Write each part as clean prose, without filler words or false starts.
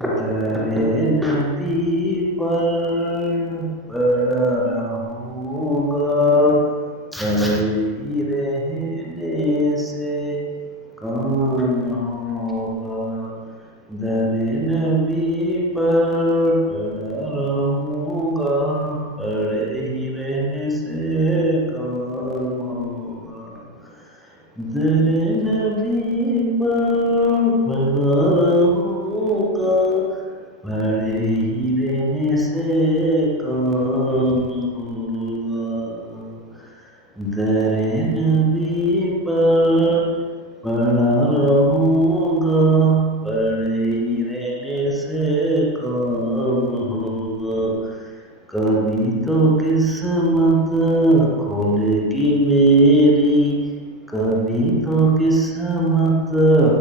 در نبی پر پڑا رہوں گا، پڑے رہنے سے کام ہوگا۔ در نبی پر پڑا رہوں گا، پڑے رہنے سے کام ہوگا۔ در نبی پر پڑا رہوں گا، پڑے رہنے سے کام ہوگا۔ در نبی پر پڑا رہوں گا، پڑے رہنے سے کام ہوگا۔ کبھی تو قسمت کھلے گی میری، کبھی تو قسمت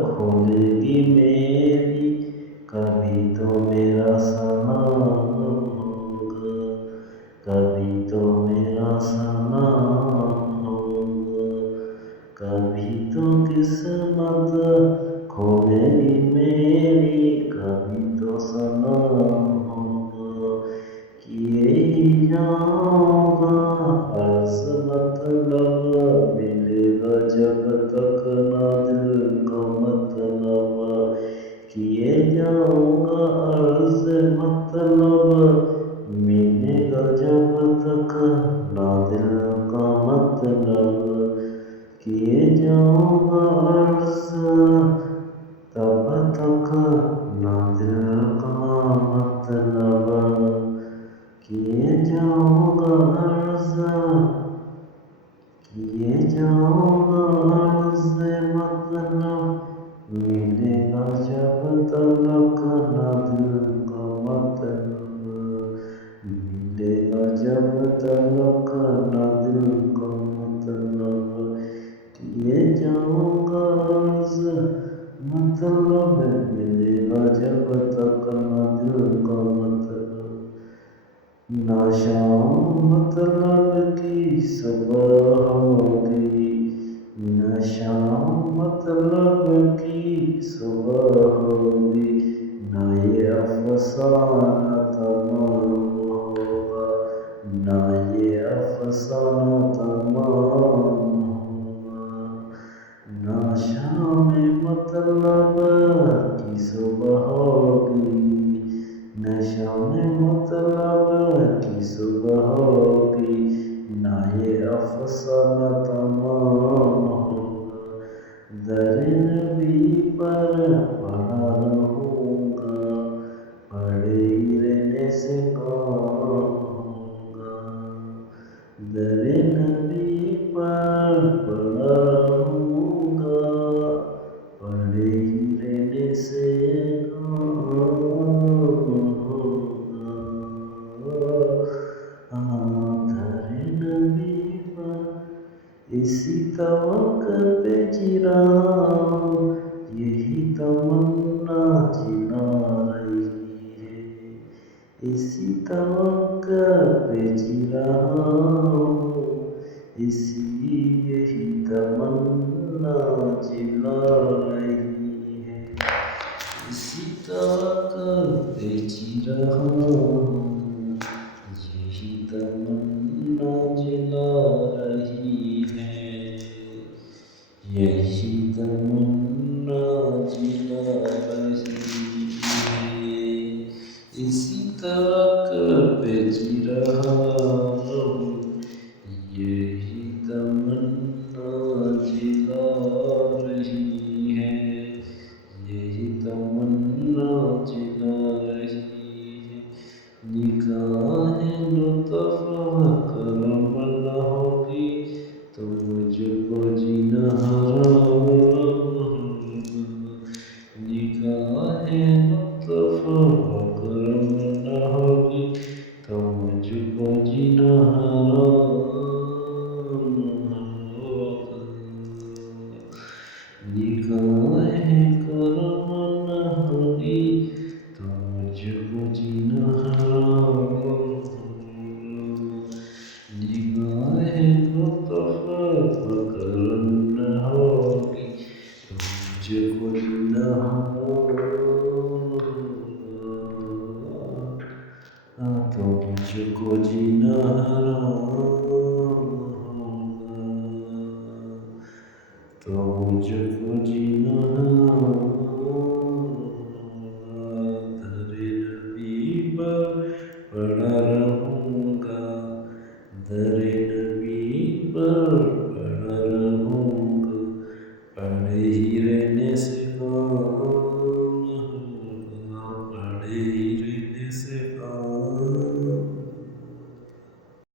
کھلے گی میری، کبھی تو میرا سلام ہوگا، کبھی تو میرا سلام ہوگا۔ کبھی تو قسمت کھلے گی میری، کبھی تو سلام ہوگا۔ کیے ہی جاؤں گا عرض مطلب، ملے گا جب تک نہ دل کا مطلب۔ کیے جاؤں گا عرض مطلب، ملے گا جب تک نہ دل کا مطلب۔ کیے جاؤں گا عرض تب تک نہ دل کا مطلب۔ کیے جاؤں گا عرض، کیے جاؤں گا عرض مطلب، ملے گا جب تک نہ دل کا مطلب۔ ملے گا جب تک نہ دل کا مطلب۔ کیے جاؤں گا عرض مطلب، ملے گا جب تک نہ دل کا مطلب۔ نہ شام مطلب کی صبح ہوگی، نہ شام مطلب کی صبح ہوگی، نہ یہ افسانہ تمام ہوگا، نہ یہ افسانہ تمام ہوگا۔ نہ شام مطلب کی صبح ہوگی، نہ شام مطلب کی صبح ہوگی، نہ یہ افسانہ تمام ہوگا۔ در نبی پر پڑا رہوں گا، پڑے رہنے سے کام ہوگا۔ در نبی پر پڑا رہوں گا، پڑے رہنے سے کام ہوگا۔ در نبی پر اسی توقع پہ جی رہا ہوں، یہی تمنا جلا رہی ہے۔ اسی توقع پہ جی رہا ہوں، یہی تمنا جلا رہی ہے۔ اسی توقع پہ جی رہا ہوں، یہی تمنا جلا رہی ہے۔ یہی تمنا جلا رہی ہے۔ اسی توقع پہ جی رہا ہوں، یہی تمنا جلا رہی ہے۔ یہی تمنا جلا رہی ہے۔ نگاہ لطف و کرم نہ ہوگی تو مجھ کو جینا حرام ہوگا۔ نگاہ لطف و کرم نہ ہوگی تو مجھ کو جینا حرام ہوگا۔ نگاہ کرم نہ ہوگی تو مجھ کو جینا حرام ہوگا۔ نگاہ لطف و کرم نہ ہوگی تو مجھ کو جینا حرام ہوگا۔ کو جینا حرام ہوگا، تو مجھ کو جینا حرام ہوگا، در نبی پر پڑا رہوں گا، در نبی پر پڑا رہوں گا، پڑے ہی رہنے سے کام